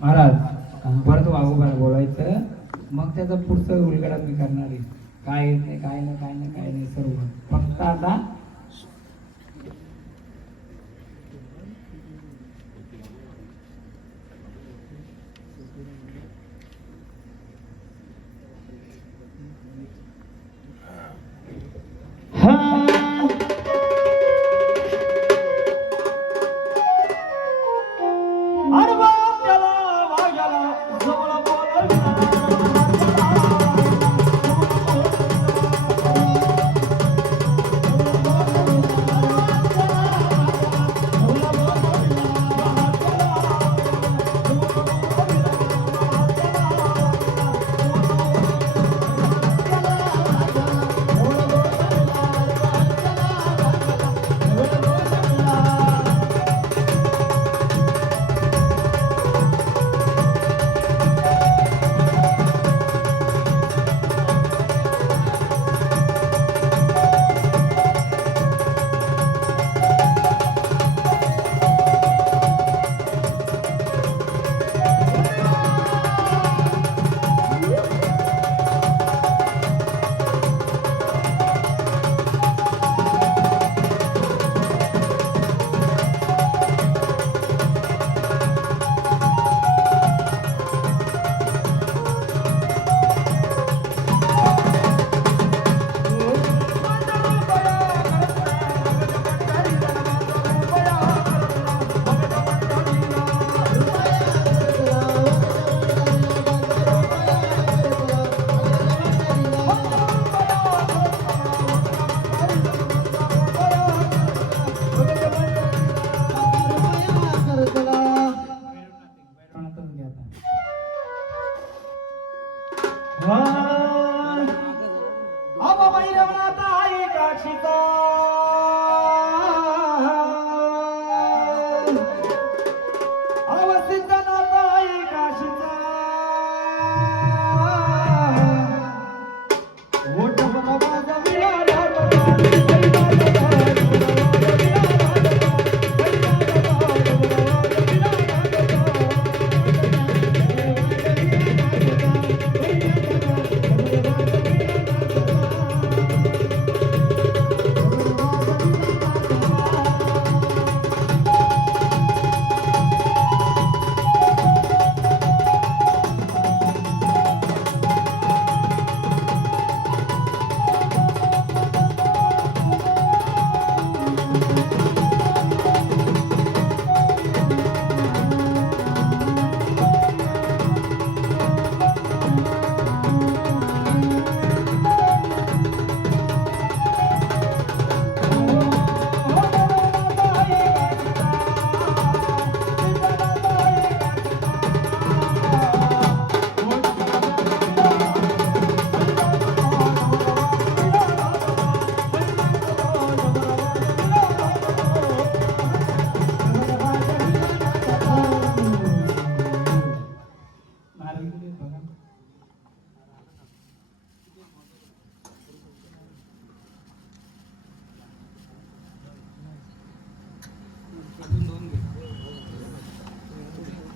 महाराज परत वाघोबाला बोलायचं, मग त्याचा पुढचं उलगडा मी करणार आहे. काय येत नाही, काय नाही, काय नाही, काय नाही, सर्व फक्त आता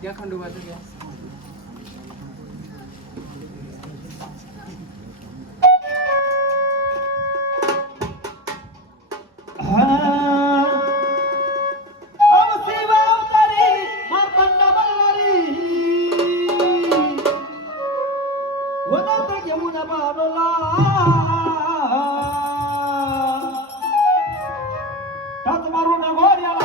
या खंडोबाचं घ्या. मारून गोऱ्याला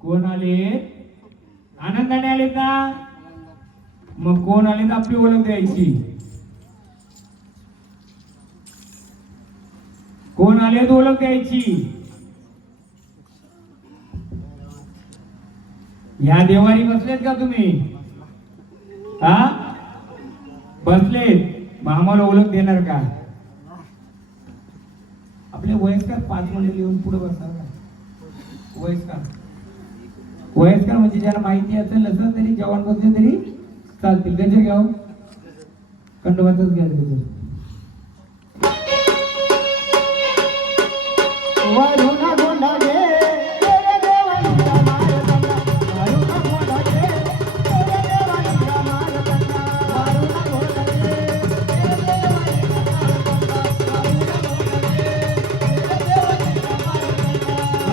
कोण आले? आनंदाने आलेत ना? मग कोण आले तर आपली ओळख द्यायची. कोण आले तर ओळख द्यायची. या देवारी बसलेत का तुम्ही? हा बसलेत. मग आम्हाला ओळख देणार का? आपले वयस्कर 5 मंडळी येऊन पुढे बसणार का? वयस्कर म्हणजे ज्याला माहिती असेल नसेल तरी जवान बसले तरी चालतील. त्याचे घ्याव खंडोबातच घ्यायचं. वरुणा गोंडागे तेरे देवालिंगा मारतंगा वरुणा गोंडागे तेरे देवालिंगा मारतंगा वरुणा गोंडागे तेरे देवालिंगा मारतंगा वरुणा गोंडागे तेरे देवालिंगा मारतंगा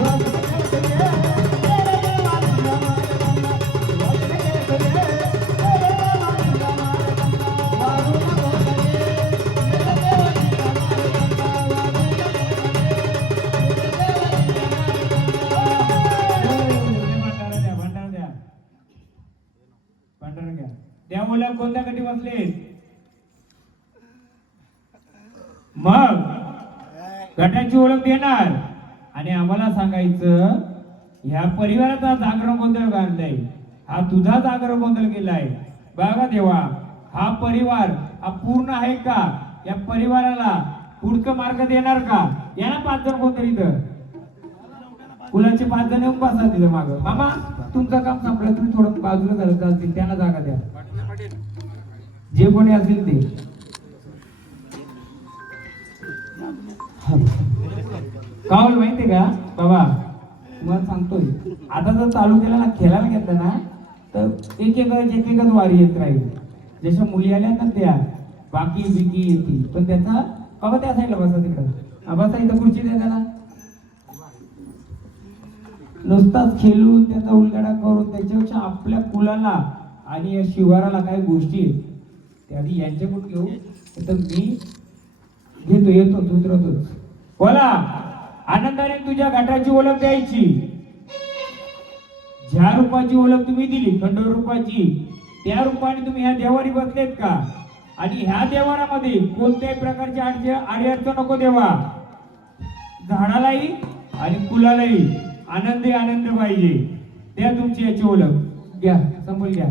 वरुणा गोंडागे तेरे देवालिंगा मारतंगा वरुणा गोंडागे तेरे देवालिंगा मारतंगा वरुणा गोंडागे तेरे देवालिंगा त्या मुलं कोणत्या गटी बसले? मग गटाची ओळख देणार आणि आम्हाला सांगायचं ह्या परिवाराचा जागरण गोंधळ घाललाय. हा तुझा जागरण गोंधळ केलाय. बघा देवा, हा परिवार हा पूर्ण आहे का? या परिवाराला पुढचं मार्ग देणार का? याला 5 जण कोणतरी इथं कुलाचे 5 जण येऊन बसा तिथं माग. मामा तुमचं काम संपलं, तुम्ही थोडं बाजूला झालं चालतील. त्यांना जागा द्या जे कोणी असेल ते. का माहितीये का बाबा, तुम्हाला सांगतोय आता जर चालू केला ना, खेळायला घेतलं ना तर एक वारी येत राहील. जशा मुली आल्या ना त्या बाकी बिकी येतील. पण त्याचा बाबा त्या साईडला बसा, तिकडं बसा, इथं खुर्ची द्या त्याला. नुसताच खेळून त्याचा उलगडा करून त्याच्यापेक्षा आपल्या कुलाला आणि या शिवाराला काही गोष्टी आहेत त्या आधी यांच्याकडून घेऊ. तर मी येतो उतरतोच. बोला, आनंदाने तुझ्या घाटाची ओळख द्यायची. ज्या रूपाची ओळख तुम्ही दिली खंडोबा रूपाची, त्या रूपाने तुम्ही ह्या देवारी बसलेत का? आणि ह्या देवारामध्ये कोणत्याही प्रकारची अडचण नको देवा. झाडालाही आणि कुलालाही आनंद पाहिजे. त्या तुमची याची ओळख घ्या, संभल घ्या.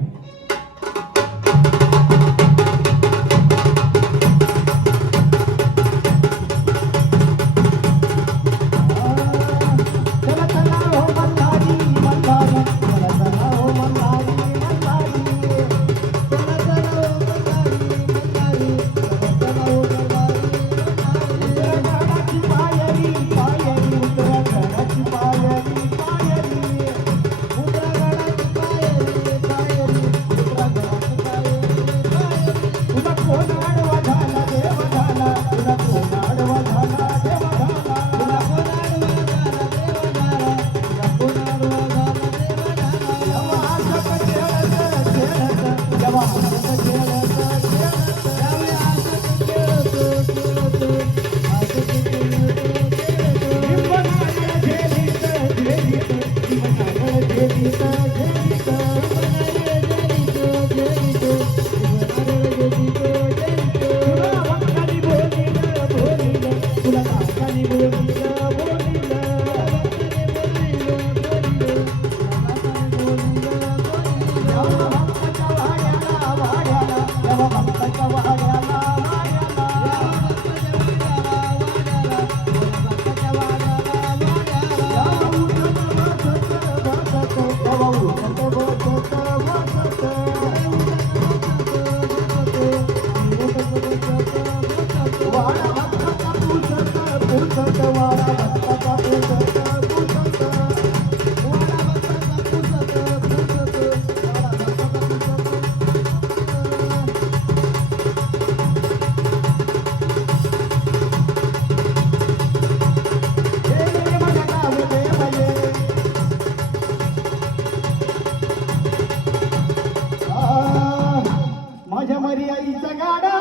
माझ्या मरी आईचा गाडा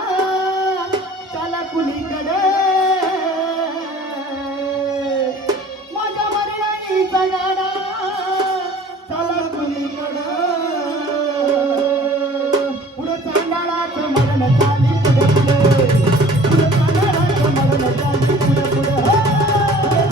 चला कुलीकडे, माझ्या मरी आईचा गाडा पलीकडं पुढं चांडाळाचं मरण झाली पुढे पुढे पुढं चांडाळाचं मरण झाली पुढे पुढे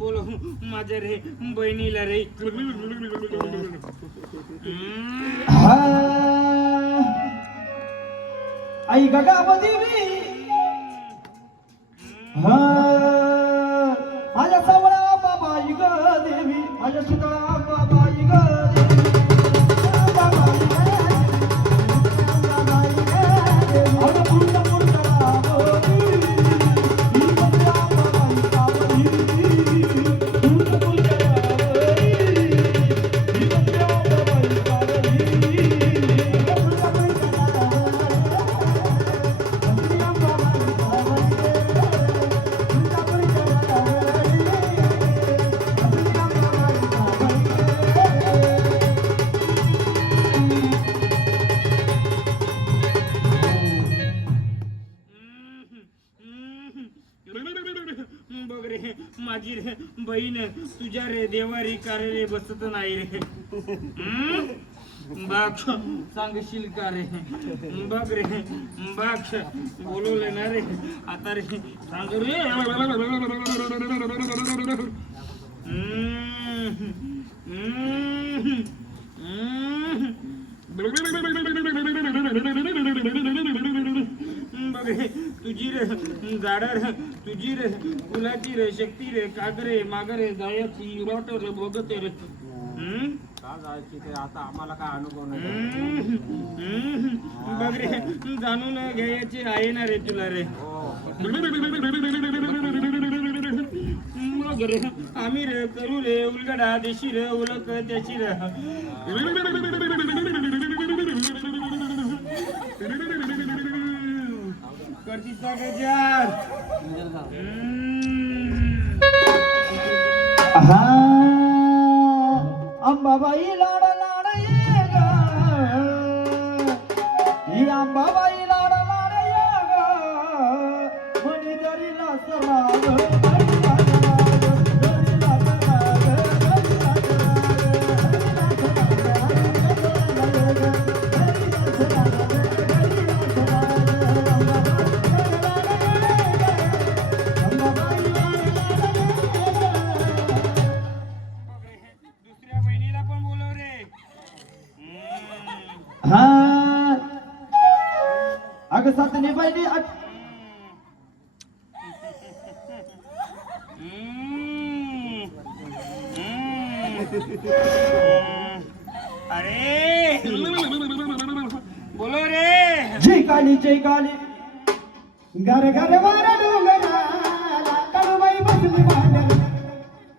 बोलो माझ्या रे बहिणीला रे आई गगामध्ये मी माझ्या सवळा बाबा ग देवी माझ्या शीतळा बाबा ग देवी बघ रे माझी रे बहीण तुझ्या रे देवारी कार्य रे बसत नाही रे बघ सांगशील का रे बघ रे बघ बोलवले ना रे आता रे सांग रे तुझी रे गाडा रे तुझी रे फुलाची रे शक्ती रे कागरे मागरे जायची रोट रे बघते रे का जायची ते आता आम्हाला काय अनुभव नाही बघ रे जाणून घ्यायचे आहे ना रे तुला रे मग रे आम्ही रे करू रे उलगडा देशी रे उलक त्याची रे करतीचा गजार अंबाबाई लाड लाड ये ग ही अंबाबाई लाड लाड ये ग मणी दरीला सराग दुसऱ्या बहिणीला पण सतनी बहिणी अरे बोलो रे. जय काली घर घर वारा डोंगरा कडूबाई बसली भांडण.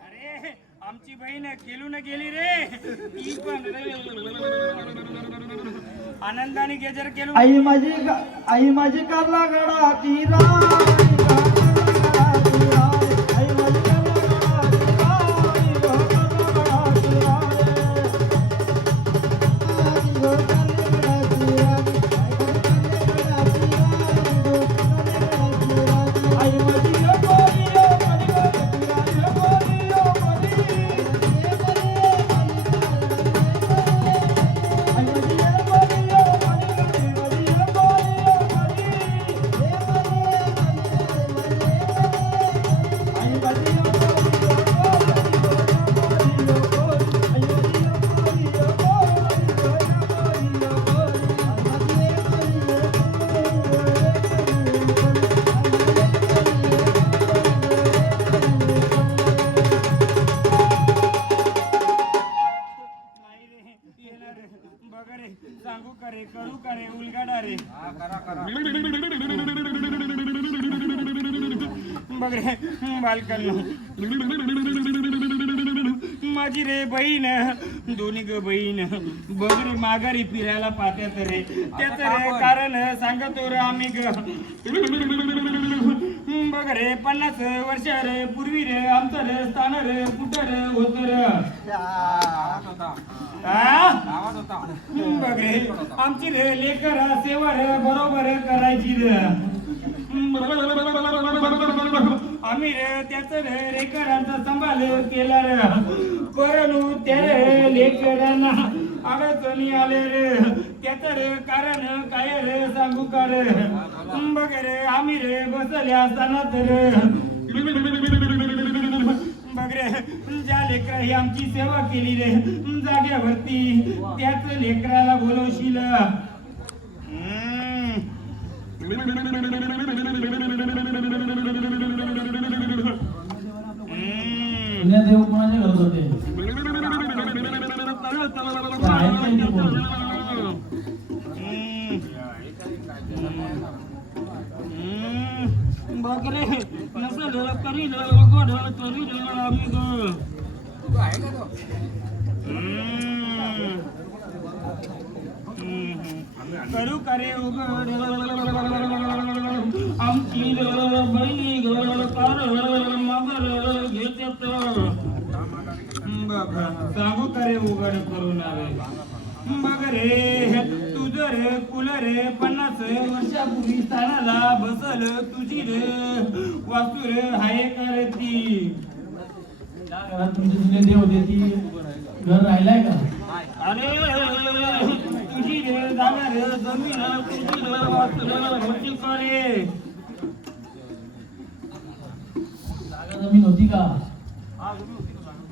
अरे आमची बहीण केलून गेली रे. ती पण रे. आनंदाने गेजर केलू. आई माझी कारला गडाची सांगू करे करू करे उलगाडा रे. बघ रे बालकांनो माझी रे बहीण दोन्ही ग बहीण बघ रे माघारी फिरायला पाहत्यात रे. त्याच रे कारण सांगतो रे आम्ही ग. बघ रे 50 वर्ष रे पूर्वी रे आमचं रे स्थान रे कुठं रे होत रे. बघ रे आमची रे लेकर सेवा रे बरोबर करायची रे. आम्ही रे त्याच रे लेकरांचा सांभाळ केला रे. परंतु त्या रे लेकरांना अडचणी आले रे. त्याच रे कारण काय रे सांगू का रे. बघ रे आम्ही रे बसले असताना तर बघ रे ज्या लेकरा ही आमची सेवा केली रे जाग्यावरती त्याच लेकराला बोलवशील. देव कोणाच्या घरात होते बघ रे नसल करी गोड तरी आम्ही ग. करू करे उघड आमची बहिणी घर कार मगर घेतात. बघ सांगू करे उघड करू नये. बघ रे तुझं रे कुल रे 50 वर्षापूर्वी स्थानाला बसल तुझी रे वास्तू रे हाय करे ती. तुमचे जुने देव होते ती घर राहिलाय का. अरे तुझी रे जागा रे जमीन तुझी रे वास्तू रे होती करे. जागा जमीन होती का.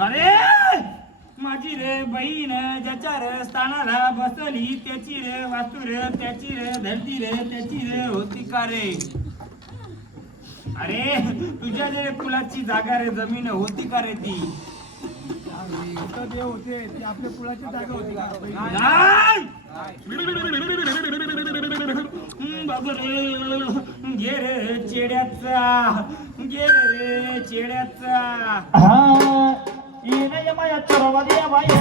अरे माझी रे बहीण ज्याच्या रे स्थानाला बसली त्याची रे वास्तू रे त्याची रे धरती रे त्याची रे होती का रे. अरे तुझ्या रे कुलाची जागा रे जमीन होती का रे ती. देव होते ती आपल्या कुळाची जागा होती का. नाही. बाबा रे घे रे चेड्याचा घे रे चेड्याचा. हा येणे माया चरवा देवा ये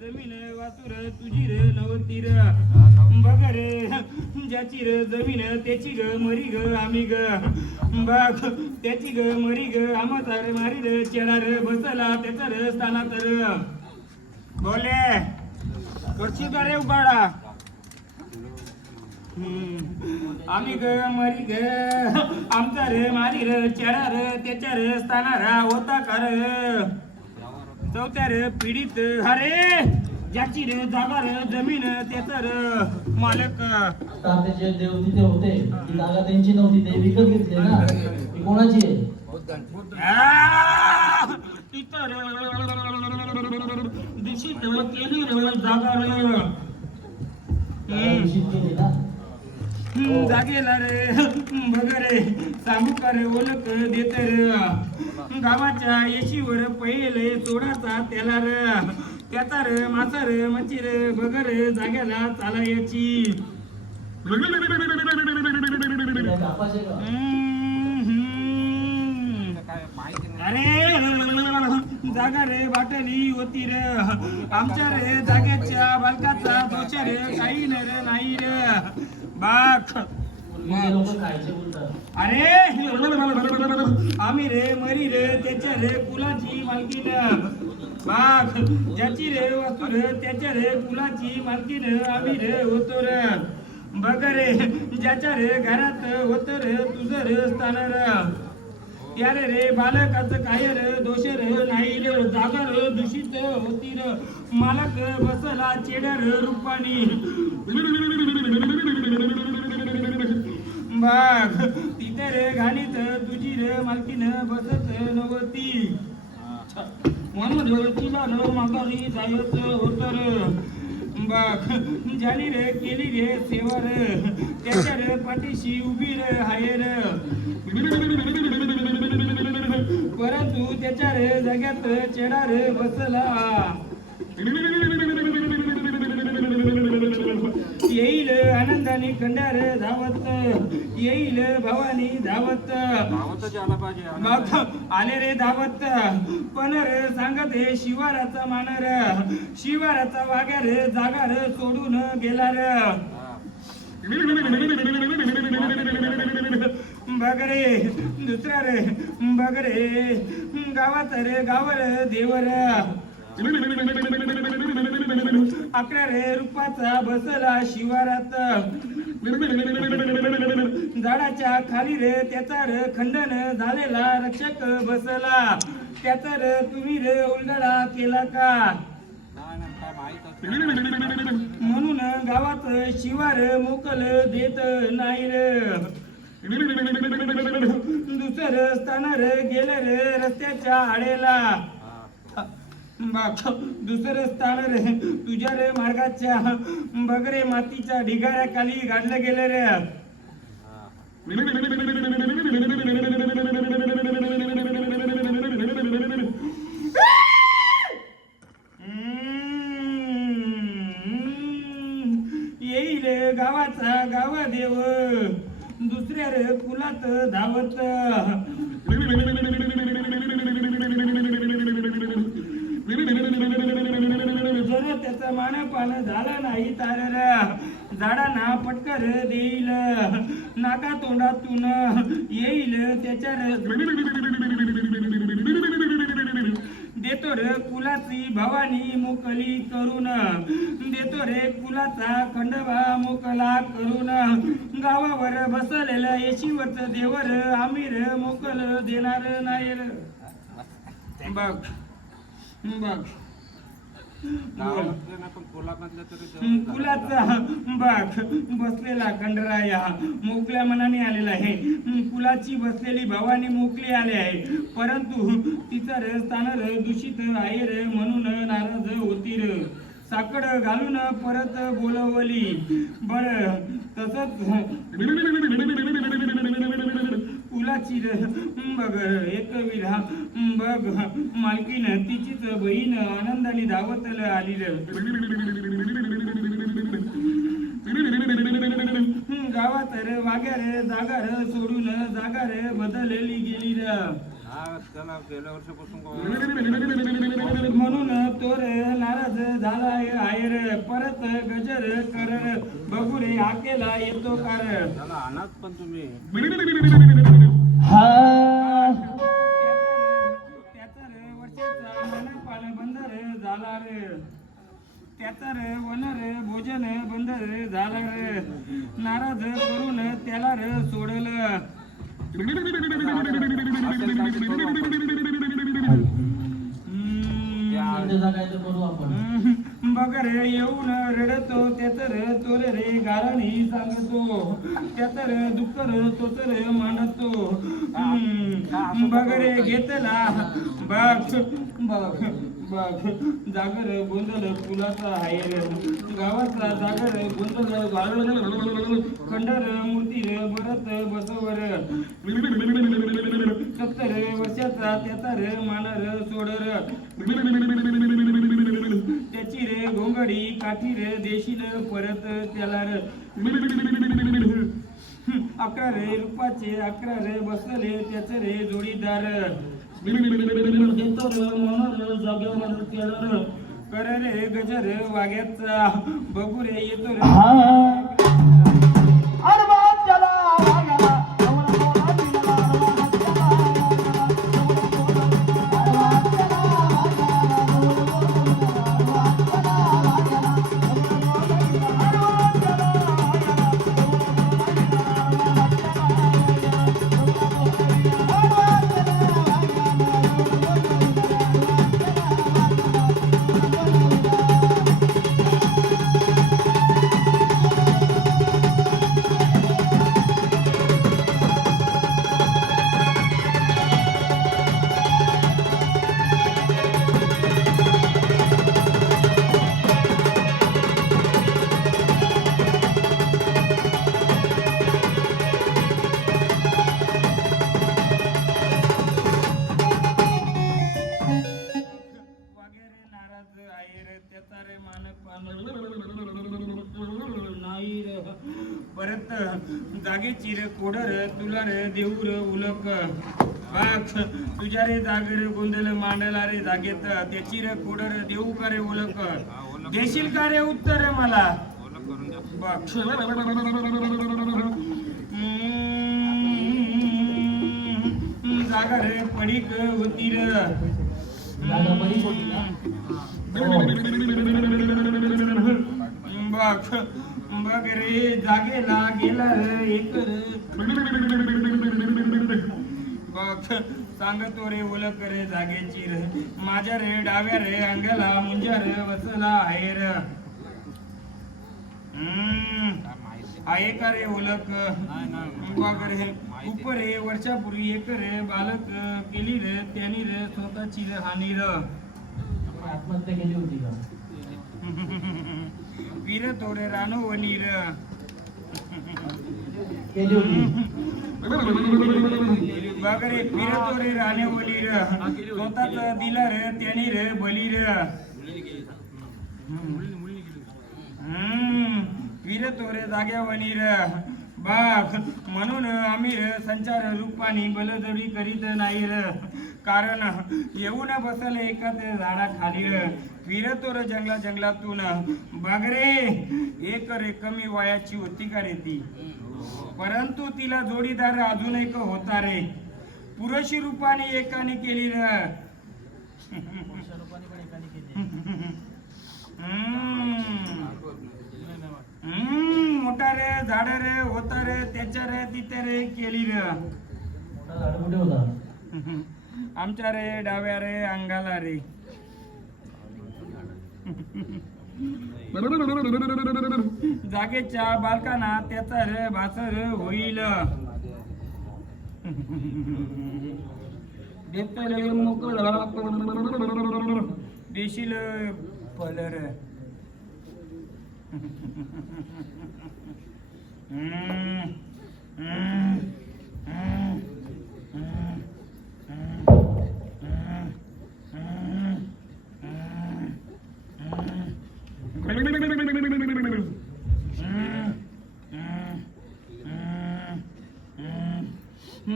जमीन वातुर तुझी रे नवती रे. बघ रे ज्याची रे जमीन त्याची ग मरी ग आम्ही ग. बघ त्याची ग मरी ग आम्हा रे मारी रे चेडा रे बसला त्याचा रे स्थाना तर बोले करशी का रे उगाडा. आम्ही ग मरी ग आमचा रे मारी रे चेडा रे त्याच्या रे स्थाना रा होता का रे. चौथ्या रे पीडित. अरे ज्याची रे जागा रे जमीन त्याचा र मालक तात्याचे देव तिथे होते ती जागा त्यांची नव्हती ते विकत घेतली ना ती कोणाची आहे तिथं दूषित केली रे जागा रे दूषित केली ना जागेला रे बघ रे सांगू का रे ओळख देत रे गावाच्या येशीवर पहिले सोडाचा त्याला रे त्याचा रे मासा रे मच्छी रे बघ रे जाग्याला चाला याची काय कापाचे का काय माहिती नाही. अरे जागा रे बाटली होती रे आमच्या रे जागेच्या बालकाचा दोष रे काही नाही रे नाही रे बाक लोक खायचे बोलतात अरे आम्ही रे मरी रे त्याच्या रे कुलाची मालकीन बाग ज्याची रे वस्तू रे त्याच्या रे कुलाची मालकीन आम्ही रे होतो रे बघ रे ज्याच्या रे घरात होत रे तुझं रे स्थान रे त्यारे रे बालकाचं काय रे दोष रे नाही रे जागा रे दूषित होती रे मालक बसला चेडर रूपानी बाग तिथे रे घाणीत तुझी रे मालकीन बसत नव्हती म्हणून तिला न माघारी जायच होत रे बाग झाली रे केली रे सेवा रे त्याच्या रे पाठीशी उभी रे हाय रे परंतु त्याच्या रे जगात चेडा रे बसला येईल आनंदाने कंडार धावत येईल भवानी धावत धावतच आला पाहिजे. मग आले रे धावत पण रे सांगत हे शिवाराचा मानर शिवाराचा वाग्या रे जागा रे सोडून गेला रे बघ रे दुसरा रे बघ रे गावात रे गावर देवर अकरा रे रूपाचा बसला शिवारात झाडाच्या खाली रे त्याचा रे खंडन झालेला रक्षक बसला त्याचा रे तुम्ही रे उलगडा केला का नाही नाही, काय माहित म्हणून गावात शिवार मोकल देत नाही रे दुसरं स्थान रे गेले रे रस्त्याच्या आडेला दुसरं स्थान रे तुझ्या रे मार्गाच्या बगरे मातीच्या ढिगाऱ्याखाली गाडलं गेलं रे येईल गावाचा गावा देव दुसऱ्या रे कुलात धावत जर त्याचा मानपान झाला नाही तर झाडांना पटकर देईल नाका तोंडातून येईल त्याच्या देतो रे कुलाची भवानी मोकली करून देतो रे कुलाचा खंडवा मोकला करून गावावर बसलेला येशीवरच देवर आम्ही रे मोकल देणार नाही रे बघ बघ गावातलं नाही पण कोल्हापूरला तरी जवळ कुलाचा बाग बसलेला खंडराया मोकल्या मनाने आलेला आहे कुलाची बसलेली भवानी मोकली आले आहे परंतु तिचा रे स्थान रे दूषित आहे रे म्हणून नाराज होती रे साकड घालून परत बोलवली बर तसच कुलाची बघ एक विरा बघ मालकीन तिचीच बहीण आनंदाने दावतला आली गावात रे वाग्या रे जागा रे सोडून जागा रे बदललेली गेली रे हा त्याला गेल्या वर्षापासून म्हणून तो रे नाराज झाला आहे रे परत गजर कर बघू रे हाकेला येतो कार त्याला आणत पण तुम्ही हा त्याचा रे वर्षाचा मनपान बंद रे झाला रे त्याचा रे वन रे भोजन बंद रे झाला रे नाराज करून त्याला रे सोडलं काय तर करू आपण बघ रे येऊन रडतो त्याच रे तोर रे गाराणी सांगतो त्याच रे दुःख रे तोच रे मांडतो बघ रे घेतला बघ बघ बघ जागर गोंधळ फुलाचा हायर गावाचा जागर गोंधळ खंडर मूर्ती रे भरत बसवर 70 वर्षाचा त्याचा रे मानर सोडर त्याची रे घोंगडी काठी रे देशील परत त्याला रे 11 रे रूपाचे 11 रे बसले त्याचे रे जोडीदार देतो रे मनोर जागेवर केलं कर रे गजर वाग्याचा बघू रे येतो रे अरे बाप त्याला वागा नवरा वगैरे नाराज आहे रे त्याचा रे मान नाही रे परत जागेची रे कोडर तुला रे देऊ रे उलक बाग तुझ्या रे जागर गोंधळ मांडला रे जागेत त्याची रे कोडर देऊ का रे उलक देशील का रे उत्तर मला बाग जागा रे पडीक होती रे जागा बरीच होती ना बघ रे जागेला गेला रे एक बघ सांगतो रे ओळख रे जागेची रे माझ्या रे डाव्या रे अंगाला मुंजा रे वसला आहे रे आहे का रे ओळख बघ रे उपरे वर्षापूर्वी एक रे बालक केली रे त्यांनी रे स्वतःची रे हानी रे आत्महत्या केली होती का वीर तोरे रानो वनीर केली होती बघरे वीर तोरे राणे वनीर स्वतःच दिला रे त्यांनी रे बली रे वीर तोरे जाग्या वनीर बाग म्हणून आम्ही रे संचार रूपानी बलजबरी करीत नाही रे कारण येऊन बसल एकाच झाडाखाली फिरतो रे जंगलातून बघरे एक रे कमी वयाची होती का रे ती परंतु तिला जोडीदार अजून एक होता रे पुरुषी रूपाने एकाने केली रे मोठा रे झाड रे होता रे त्याच्या रे तिथे रे केली रे कुठे होता आमच्या रे डाव्या रे अंगाला रे जागेच्या बालकांना त्याचा रे भासर होईल देशील पलर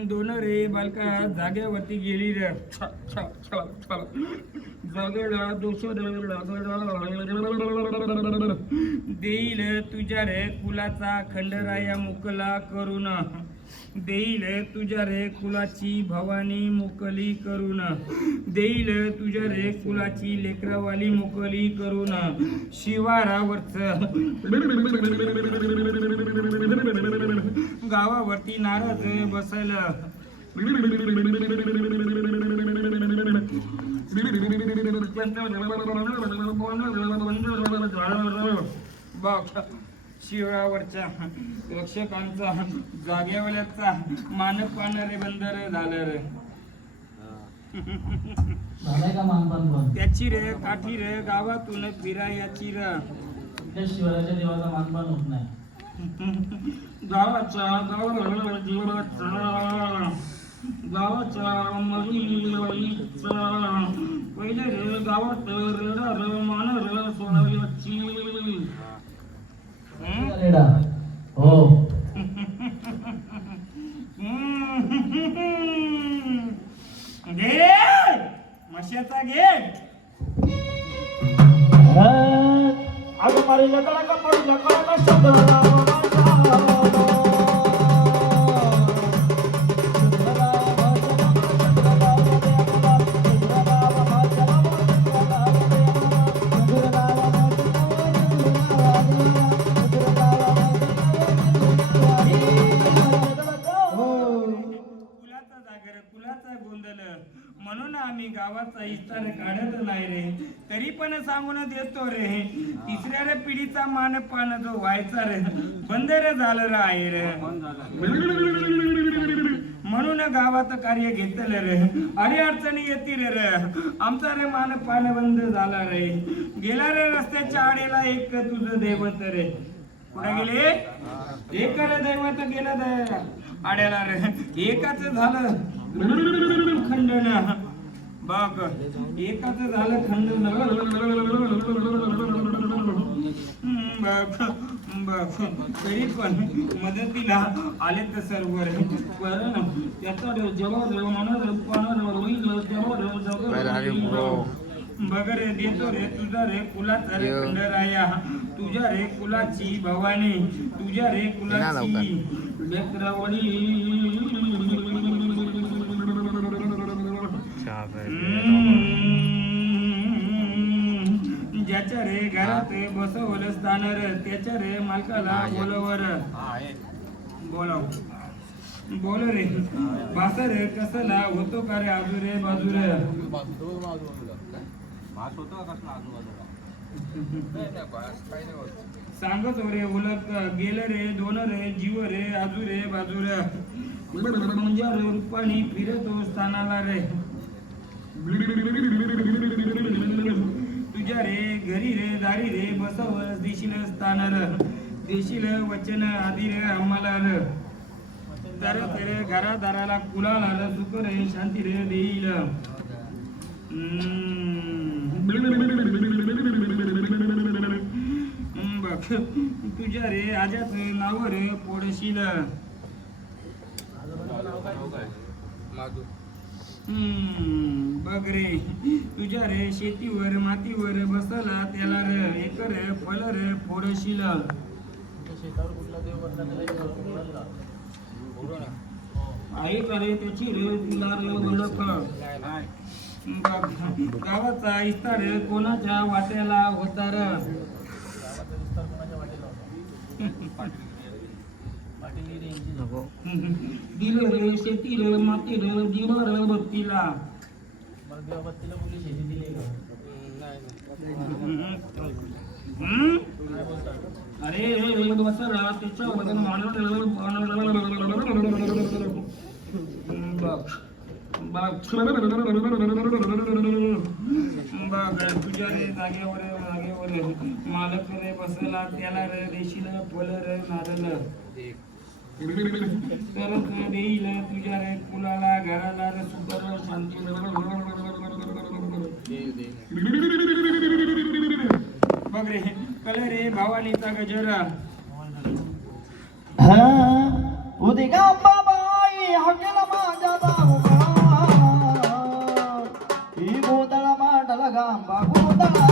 दोन रे बालका जाग्यावरती गेली रे जागेला दोष देईल तुझ्या रे कुलाचा खंडराया मुकला करून देईल तुझ्या रे कुलाची भवानी मोकली करून देईल तुझ्या रे कुलाची लेकरवाली मोकली करून शिवारावरच गावावरती नाराज बसल बघ शिवरावरच्या रक्षकांचा जागेवाल्याचा मानक पाहणारे बंदर झालं रे. झालाय का मानपान पण त्याची रे काठी रे गावातून फिरायाची रे. त्या शिवराच्या देवाचा मानपान होत नाही. गावाच्या मरीचा पहिले रे गावात रेडा रे मान रे सोडायची. रेडा हो गेट मशाचा गेट. अगं मारी लकडा का पडी लकडा का शब्द कुलाचा जागर कुलाचा गोंधळ म्हणून आम्ही गावाचा इस्तार काढत नाही रे. तरी पण सांगून देतो रे तिसऱ्या रे पिढीचा मान पान जो व्हायचा रे बंदर झालं रे आहे रे. म्हणून गावात कार्य घेतलं रे. अरे अडचणी येतील रे. आमचा रे मान पान बंद झाला रे. गेला रे रस्त्याच्या आडेला एक तुझं दैवत रे. कुठे गेले एक रे दैवत गेलं रे आड्याला रे. एकाच झालं खंडन. बघ एकाच झालं खंडन. बघ तरी पण मदतीला आले तर सर्व रे. पण त्याचा बघ रे देतो रे तुझा रे कुलाचा रे खंडराया. तुझ्या रे कुलाची भवानी तुझ्या रे कुलाची लेकरावडी. ज्याच्या रे घरात बसवलं स्थान रे त्याच्या रे मालकाला बोलवर बोलव बोल रे. भास रे कसला होतो का रे आजूरे बाजूरे. सांगत रे उलट गेलं रे दोन रे जीव रे आजूरे बाजूरे. म्हणजे रे रूपानी फिरतो स्थानाला रे. तुझ्या रे घरी रे दारी रे बसवस देशील स्थान र. देशील वचन आधी रे आम्हाला र. तर रे घरादाराला कुलाला र सुख रे शांती रे देईल. बघ तुझ्या रे आजाच नाव रे पोडशील. बघ रे तुझ्या रे शेतीवर मातीवर बसला त्याला रे एक रे फल रे फोडशील. शेतावर कुठला देव बसला त्याला आई करे त्याची रे तुला रे ओळख. गावाचा इस्तार कोणाच्या वाट्याला होता र. दिलं रे शेती रे माती रे दिलं रे बत्तीला. बत्तीला कुठली शेती दिली का? अरे बसरा त्याच्या वजन तुझ्या रे जागेवर मालक रे बसला त्याला रे देशील फल रे नारळ. तरच देईल तुझ्या रे कुलाला घराला रे सुख शांती. बघ रे कल रे भावानीचा गजरा. उदी बाबाई हकेला माझ्या बाबा ही गोदळा मांडला गांबा गोदळा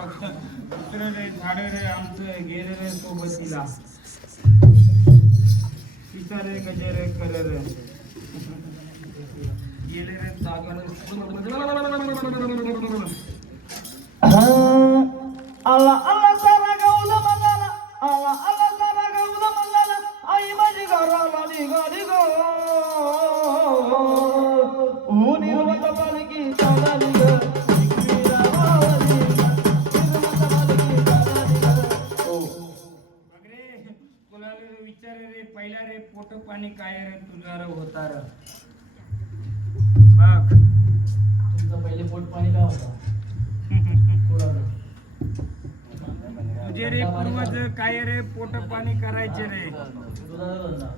बघ दुसरं रे झाड रे आमचं गेले रे सोबतीला पिसा रे गजे रे कर रे गेले रे जागर आला आला सारा गावला मनाला आला आला सारा गावला मनाला आई माझी घराला निघाली गो निर्मत पालकी चालली ग विचार रे पहिला रे पोट पाणी काय रे तुझा रे होता रे बघ तुमचं पहिले पोट पाणी काय होतं तुझे रे पूर्वज काय रे पोट पाणी करायचे रे दुधाचा धंदा.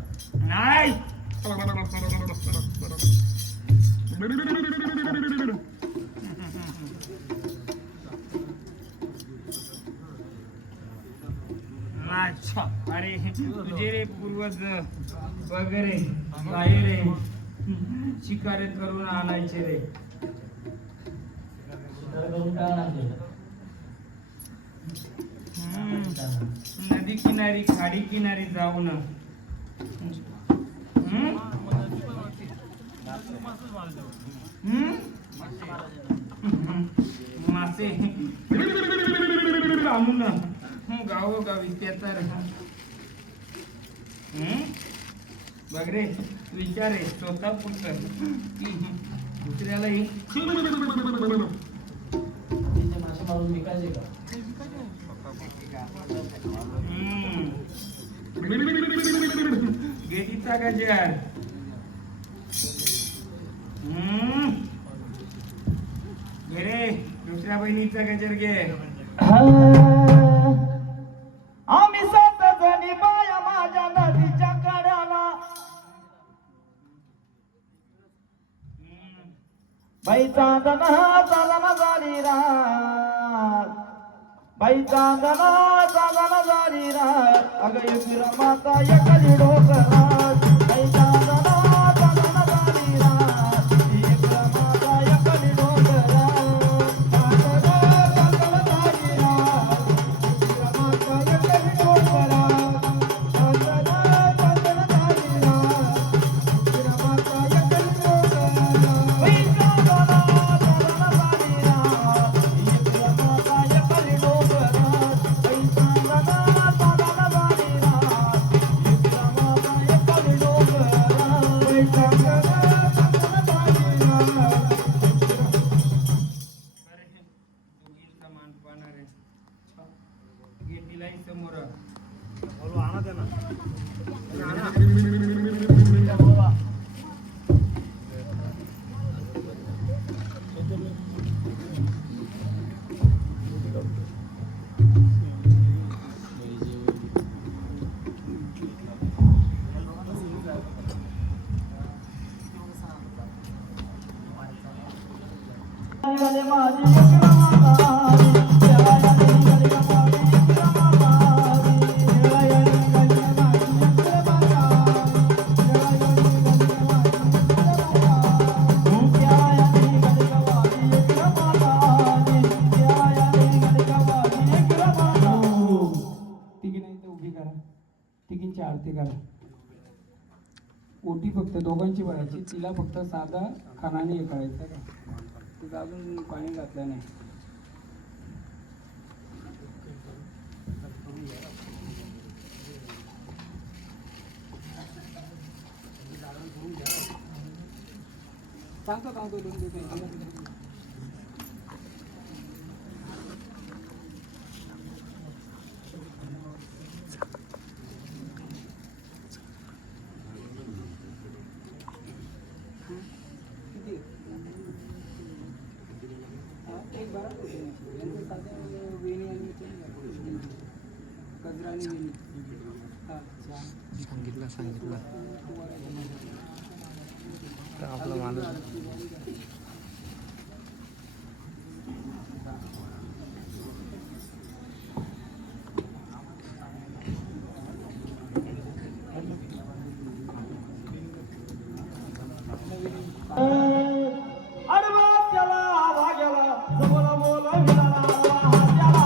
नाही अच्छा अरे तुझे रे पूर्वज वगैरे काय रे शिकार करून आणायचे रे शिकार करून काय आणले? नदी किनारी खाडी किनारी जाऊन मासे आणून गावोगावी ते तर बघ रे विचार आहे स्वतः पुरतं दुसऱ्यालाही तिथे मासे मारून विकायचे का? गेटीचा गजर घे रे दुसऱ्या बहिणीचा गजर घे आम्ही सात जणी बाया माझ्या नदीच्या कड्याला बाई चांदना चांदना झाली रात बाई चांदना झाली रात अगं युगिरा माता एकली डोकरात बाई चांदना झाली रात युगिरा माता एकली डोकरात गेटीलाही समोर तिघींची आरती करा ओटी फक्त दोघांची भरायची तिला फक्त साधा खानाने हे करायचं का तिथं अजून पाणी घातलं नाही सांगतो दोन दिवस सांगितलं तर आपला माणूस अडवा त्याला भाग्याला जमला बोला विला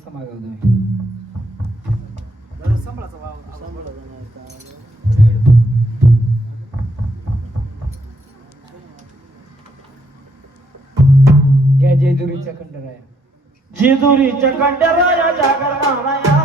कसा मागवतोय? घ्या जेजुरीच्या खंडराया. जेजुरीच्या खंडेराया जागरणाराया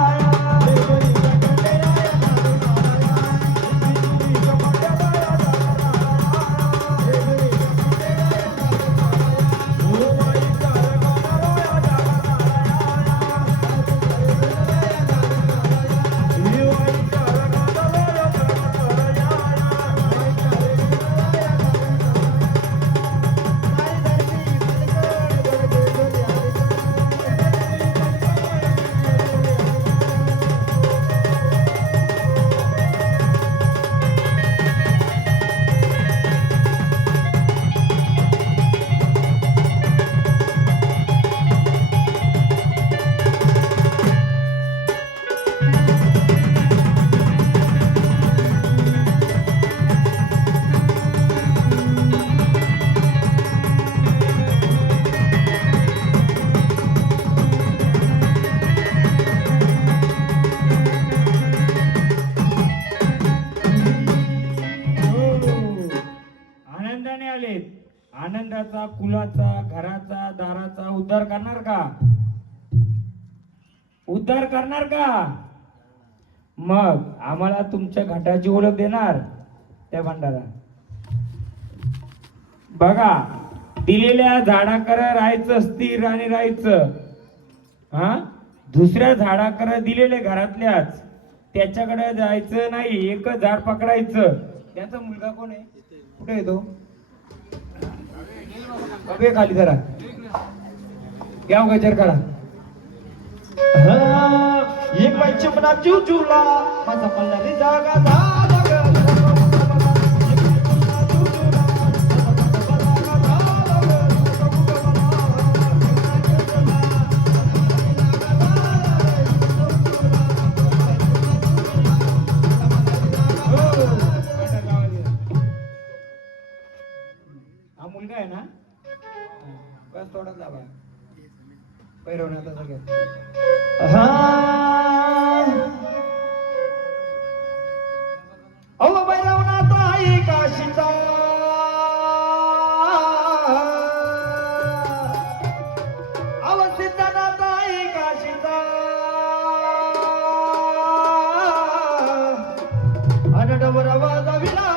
आनंदाने आलेत. आनंदाचा, कुलाचा, घराचा, दाराचा उद्धार करणार का? उद्धार करणार का? मग आम्हाला तुमच्या घाटाची ओळख देणार त्या भंडारा. बघा, दिलेल्या झाडाकर राहायचं स्थिर आणि राहायचं. हा, दुसऱ्या झाडाकर दिलेले घरातल्याच त्याच्याकडे जायचं नाही. एकच झाड पकडायचं. त्याचा मुलगा कोण आहे? कुठे येतो? बघे खाली जरा घ्या गजर करा. एक बाई चिमणा चिवचिवला माझा पल्ला जागा झाला ग. हा मुलगा आहे ना? बस थोडाच लावा पैरवण्याचा सगळ्यात. अहो भैरवनाथ आई काशीचा अव सिद्धनाथ आई काशीचा अनडवर वाजा विना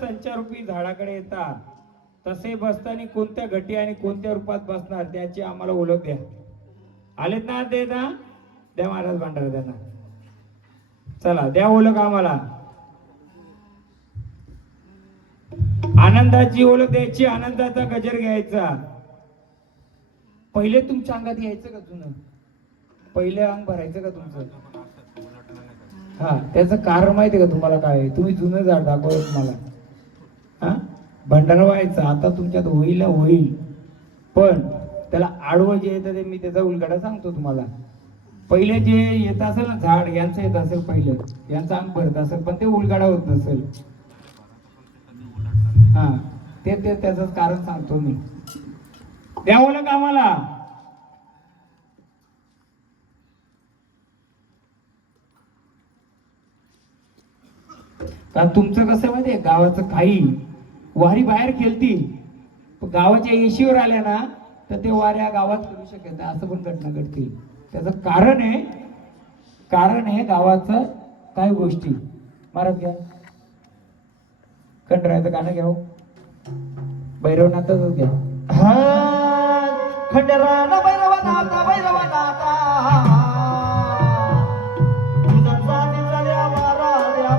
संचारूपी झाडाकडे येतात तसे बसताना कोणत्या घटी आणि कोणत्या रूपात बसणार त्याची आम्हाला ओळख द्या. आलेत ना ते ना? द्या महाराज भंडारा त्यांना. चला द्या ओळख आम्हाला. आनंदाची ओळख द्यायची. आनंदाचा गजर घ्यायचा. पहिले तुमच्या अंगात यायचं का जुनं? पहिले अंग भरायचं का तुमचं? हा, त्याचं कारण माहितीये का तुम्हाला? काय तुम्ही जुनं झाड दाखवलं तुम्हाला. हा, भंडारा व्हायचा आता तुमच्यात होईल पण त्याला आडवं जे येतं ते मी त्याचा उलगडा सांगतो तुम्हाला. पहिले जे येत असेल ना झाड यांचं येत असेल पहिलं, यांचं अंग भरत असेल पण ते उलगाडा होत नसेल. हा ते त्याचं कारण सांगतो मी. द्यावं का आम्हाला? कारण तुमचं कसं माहितीये, गावाचं काही वारी बाहेर खेळती, पण गावाच्या येशीवर आल्या ना तर ते वाऱ्या गावात करू शकत नाही, असं पण घटना घडतील. त्याचं कारण आहे गावाचं काही गोष्टी. महाराज घ्या खंडरायाचं गाणं घ्या, भैरवनाथच घ्या. खंडेरायाला भैरवनाथा भैरवनाथा तुझा निचाल्या मारा द्या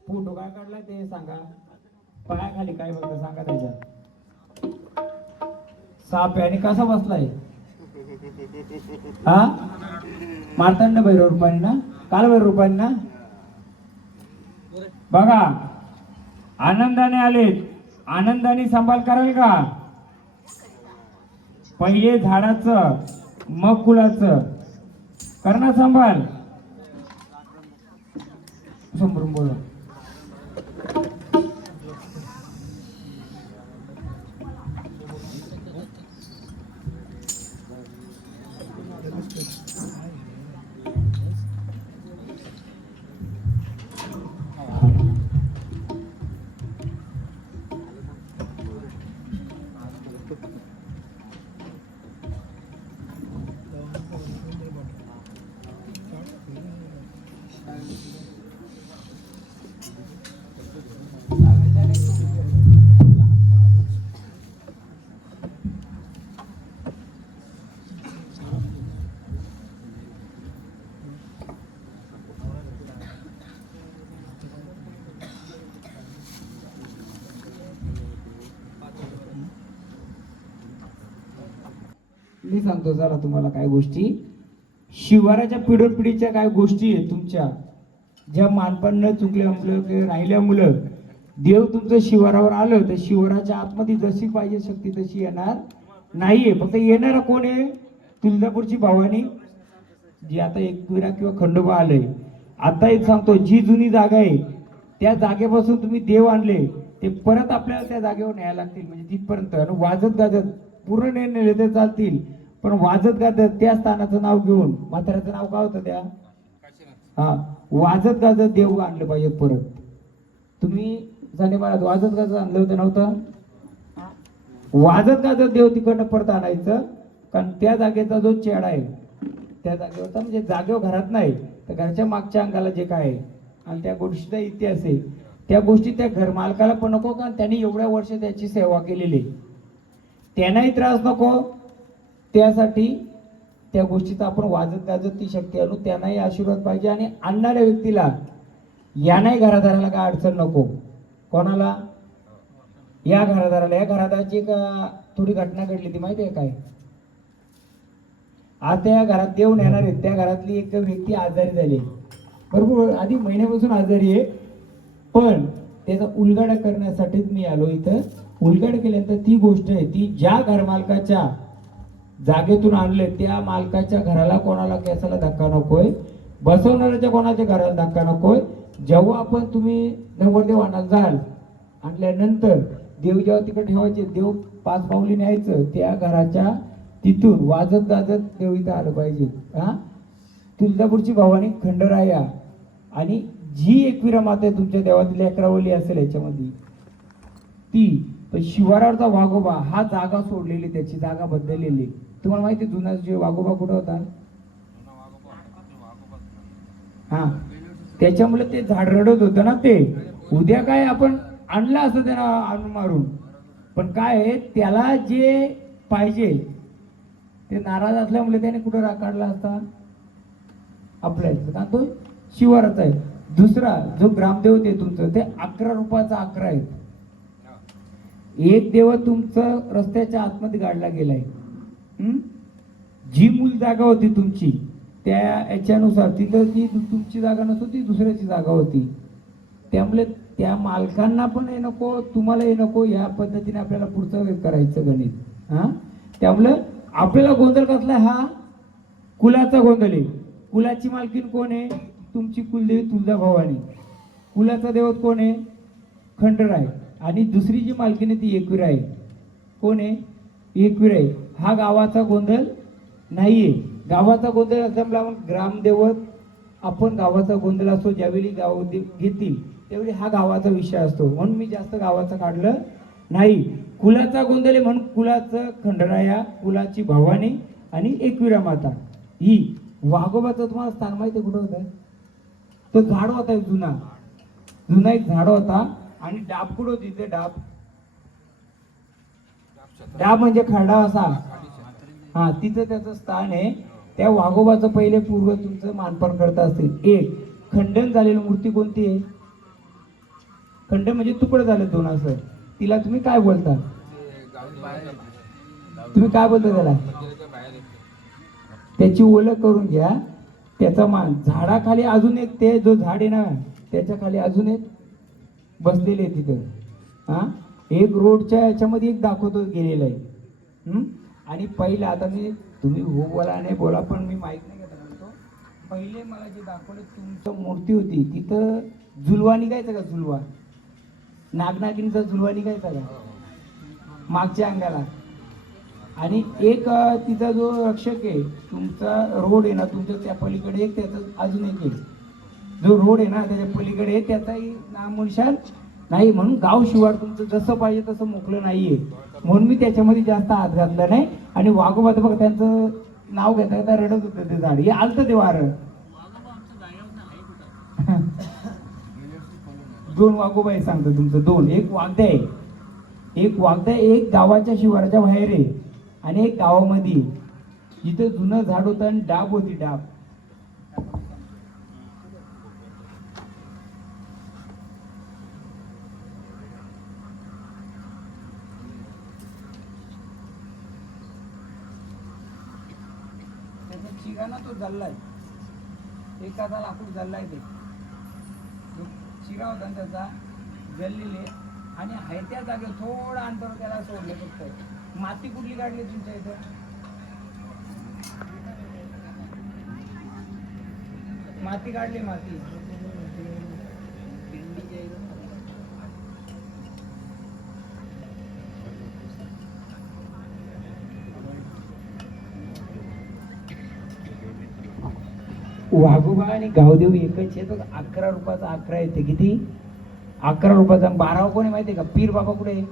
फोटो काय काढलाय ते सांगा, पायाखाली काय बघता सांगा त्याच्यात. साप आहे आणि कसा बसलाय? हा मारतांड भैरव रुपानी ना, काल भैरव रुपानी ना. बघा आनंदाने आलेत, आनंदाने सांभाळ कराल का? पहिले झाडाचं मग फुलाचं करणार सांभाळ. समोरून बोला. मी सांगतो जरा तुम्हाला काय गोष्टी, शिवाराच्या पिढोपिढीच्या काय गोष्टी आहेत तुमच्या, ज्या मानपण न चुकल्या मुलं राहिल्या मुलं देव तुमचं शिवारावर आलं तर शिवाराच्या आतमध्ये जशी पाहिजे शक्ती तशी येणार नाहीये. फक्त येणारा कोण आहे? तुळजापूरची भवानी, जी आता एकविरा किंवा खंडोबा आलंय. आता एक सांगतो, जी जुनी जागा आहे त्या जागेपासून तुम्ही देव आणले ते परत आपल्याला त्या जागेवर न्यायला लागतील, म्हणजे तिथपर्यंत. आणि वाजत गाजत पूर्ण नाही नेले तर चालतील, पण वाजत गाजत त्या स्थानाचं नाव घेऊन, म्हाताऱ्याचं नाव काय होतं त्या, हा, वाजत गाजत देव आणलं पाहिजे परत. तुम्ही जाणे महाराज वाजत गाजत आणलं होतं नव्हतं? वाजत गाजत देव तिकडनं परत आणायचं, कारण त्या जागेचा जो चेडा आहे त्या जागेवर, म्हणजे जागेवर घरात नाही तर घरच्या मागच्या अंगाला जे काय आहे आणि त्या गोष्टीचा इतिहास आहे, त्या गोष्टी त्या घर मालकाला पण नको, कारण त्यांनी एवढ्या वर्ष त्याची सेवा केलेली, त्यांनाही त्रास नको. त्यासाठी त्या गोष्टीचा आपण वाजत गाजत ती शक्ती आणू, त्यांनाही आशीर्वाद पाहिजे आणि आणणाऱ्या व्यक्तीला यानाही घरादाराला काय अडचण नको. कोणाला? या घरादाराला. या घरादाराची एक थोडी घटना घडली, ती माहिती आहे काय? आज त्या घरात देव नेणार आहेत, त्या घरातली एक व्यक्ती आजारी झाली, बरोबर, आधी महिन्यापासून आजारी आहे, पण त्याचा उलगडा करण्यासाठीच मी आलो इथं. उलगडा केल्यानंतर ती गोष्ट आहे ती ज्या घरमालकाच्या जागेतून आणले त्या मालकाच्या घराला कोणाला केसाला धक्का नकोय, बसवणाऱ्याच्या कोणाच्या घराला धक्का नकोय. जेव्हा आपण तुम्ही नवरदेव आणायला जाल, आणल्यानंतर देव जेव्हा तिकडे ठेवायचे, देव 5 पावली न्यायचं, त्या घराच्या तिथून वाजत गाजत देव इथं आलं पाहिजे. हा, तुळजापूरची भवानी, खंडराया आणि जी एकविरा माता आहे तुमच्या देवातील अकरावली असेल याच्यामध्ये ती, पण शिवारावरचा वाघोबा हा जागा सोडलेली, त्याची जागा बदललेली. तुम्हाला माहिती जुना जे वाघोबा कुठं होता? हा, त्याच्यामुळे ते झाड रडत होतं ना. ते उद्या काय आपण आणलं असं त्यांना आणून मारून, पण काय आहे त्याला जे पाहिजे ते नाराज असल्यामुळे त्याने कुठं राग काढला असता आपल्या इथं, कारण तो शिवाराचा आहे. दुसरा जो ग्रामदेवत आहे तुमचं, ते 11 रूपाचा 11 आहेत. एक देव तुमचं रस्त्याच्या आतमध्ये गाडला गेलाय. जी मूल जागा होती तुमची त्या याच्यानुसार तिथं ती तुमची जागा नसतो, ती दुसऱ्याची जागा होती. त्यामुळे त्या मालकांना पण हे नको, तुम्हाला हे नको, या पद्धतीने आपल्याला पुढचं करायचं गणित. हा, त्यामुळे आपल्याला गोंधळ कसला? हा कुलाचा गोंधळ आहे. कुलाची मालकीन कोण आहे? तुमची कुलदेवी तुळजाभवानी. कुलाचा देवत कोण आहे? खंडराय. आणि दुसरी जी मालकीन आहे ती एकविरा आहे. कोण आहे? एकविरा आहे. हा गावाचा गोंधळ नाहीये. गावाचा गोंधळ असल्यामुळे आपण ग्रामदेवत, आपण गावाचा गोंधळ असतो ज्यावेळी गाव घेतील त्यावेळी हा गावाचा विषय असतो, म्हणून मी जास्त गावाचं काढलं नाही. कुलाचा गोंधळ आहे म्हणून कुलाचं खंडराया, कुलाची भवानी आणि एकविरा माता. ही वाघोबाचं तुम्हाला स्थान माहिती कुठं होतं? तो झाड होता एक जुना एक झाड होता आणि डाब कुठं होती? ते डाब म्हणजे खरडा असा, हा, तिथं त्याचं स्थान आहे. त्या वाघोबाचं पहिले पूर्व तुमचं मानपान करत असतील. एक खंडन झालेली मूर्ती कोणती आहे? खंडन म्हणजे तुकडं झालं दोन असं, तिला तुम्ही काय बोलता? तुम्ही काय बोलता त्याला? त्याची ओळख करून घ्या, त्याचा मान. झाडाखाली अजून एक, ते जो झाड आहे ना त्याच्या खाली अजून एक बसलेले आहे तिथं. हा, एक रोडच्या याच्यामध्ये एक दाखवतो गेलेला आहे. आणि पहिला, आता मी, तुम्ही हो बोला नाही बोला, पण मी माहित नाही घेता म्हणतो, पहिले मला जे दाखवलं तुमचं मूर्ती होती तिथं झुलवा निघायचा का? झुलवा, नागनागिनीचा झुलवा निघायचा का मागच्या अंगाला? आणि एक तिचा जो रक्षक आहे, तुमचा रोड आहे ना तुमच्या त्या पलीकडे एक, त्याचा अजून एक आहे जो रोड आहे ना त्याच्या पलीकडे, त्याचाही नामोनिशाण नाही. म्हणून गाव शिवार तुमचं जसं पाहिजे तसं मोकळं नाहीये, म्हणून मी त्याच्यामध्ये जास्त हात घातला नाही. आणि वाघोबाचं बघा, त्यांचं नाव घेता घेता रडत होतं ते झाड, हे आलतं ते वारं. 2 वाघोबा आहे सांगतो तुमचं, 2. एक वाघदा आहे, एक गावाच्या शिवाराच्या बाहेर आहे आणि एक गावामध्ये, जिथं जुनं झाड होतं आणि डाब होती, डाब. त्याचा चिराना तो जल्लाय, एखादा लाकूड जल्लाय, ते चिरा होता त्याचा जळलेले आणि आहे त्या जागेवर थोडं अंतर त्याला सोडले फक्त. माती कुठली काढली तुमच्या इथं? माती काढली माती. वाघोबा आणि गावदेव एकच आहे. तो 11 रुपयाचा 11 येते. किती? 11 रुपयाचा. 12 कोणी माहितीये का? पीर बाबा कुठे आहे?